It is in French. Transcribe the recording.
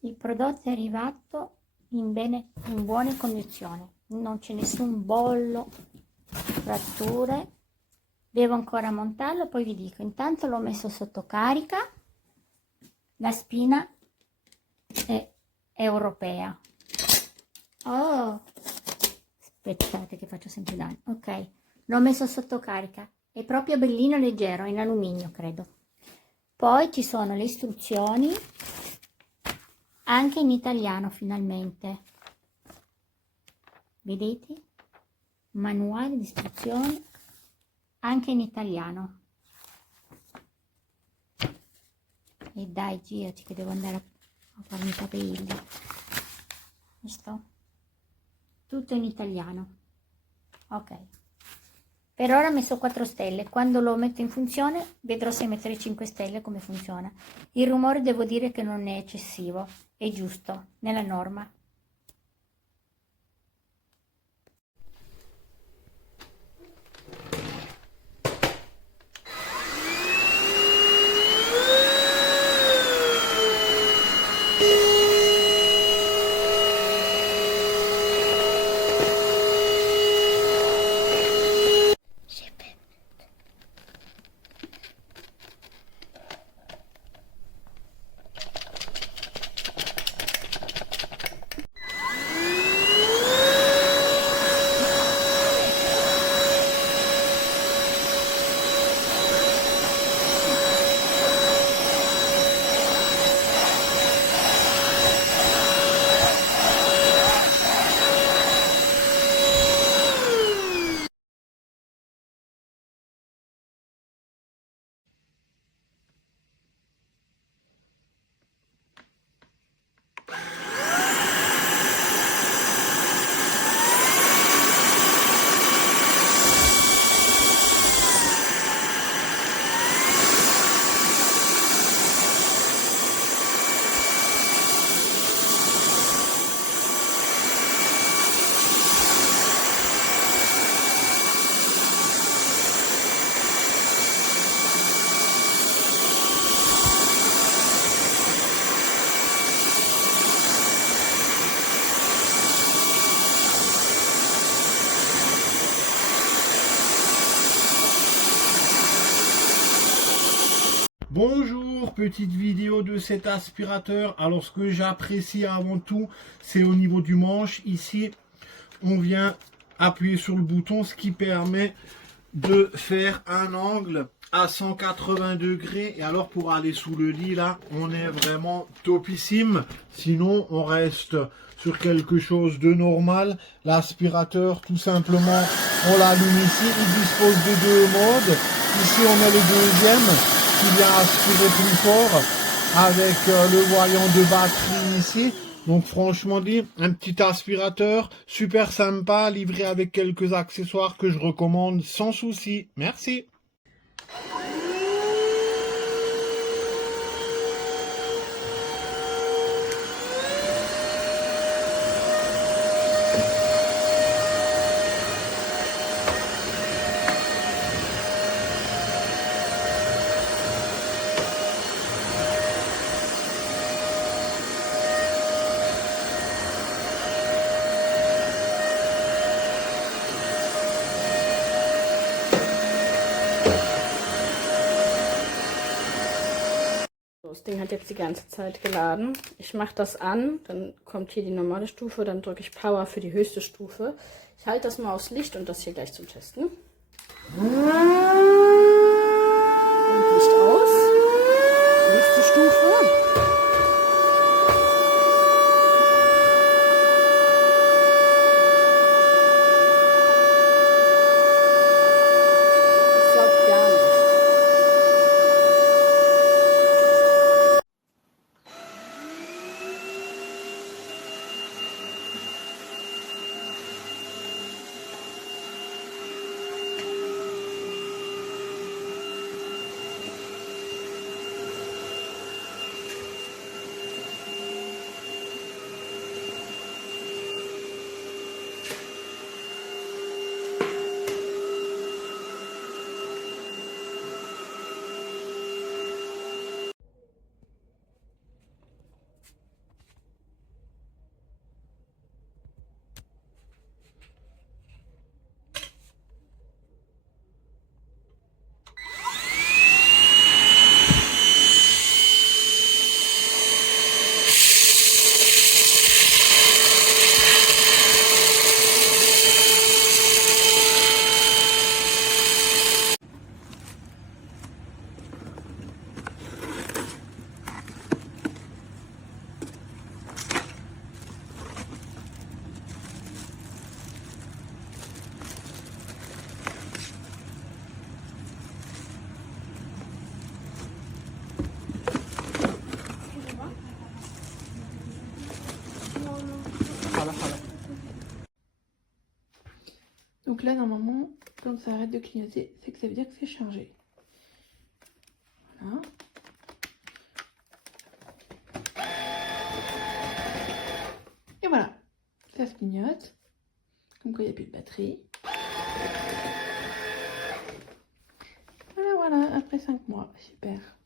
Il prodotto è arrivato in buone condizioni, non c'è nessun bollo, fratture. Devo ancora montarlo, poi vi dico. Intanto l'ho messo sotto carica, la spina è europea. Oh, aspettate che faccio sempre danni. Ok, l'ho messo sotto carica, è proprio bellino leggero, in alluminio credo. Poi ci sono le istruzioni anche in italiano finalmente, vedete? Manuale di istruzioni anche in italiano. E dai, girati che devo andare a farmi i capelli. Visto? Tutto in italiano. Ok. Per ora ho messo 4 stelle. Quando lo metto in funzione vedrò se mettere 5 stelle come funziona. Il rumore devo dire che non è eccessivo, è giusto, nella norma. Bonjour, petite vidéo de cet aspirateur. Alors ce que j'apprécie avant tout, c'est au niveau du manche. Ici, on vient appuyer sur le bouton, ce qui permet de faire un angle à 180 degrés. Et alors pour aller sous le lit, là, on est vraiment topissime. Sinon, on reste sur quelque chose de normal. L'aspirateur, tout simplement, on l'allume ici. Il dispose de 2 modes. Ici, on a le deuxième qui vient aspirer plus fort avec le voyant de batterie ici. Donc franchement dit, un petit aspirateur super sympa, livré avec quelques accessoires que je recommande sans souci. Merci. Das Ding hat jetzt die ganze Zeit geladen. Ich mache das an, dann kommt hier die normale Stufe, dann drücke ich Power für die höchste Stufe. Ich halte das mal aufs Licht und das hier gleich zum Testen. Und Licht aus. Nächste Stufe. Das saugt gar nicht. là, normalement, quand ça arrête de clignoter, c'est que ça veut dire que c'est chargé. Voilà. Et voilà, ça se clignote. Comme quoi il n'y a plus de batterie. Voilà, après 5 mois, super.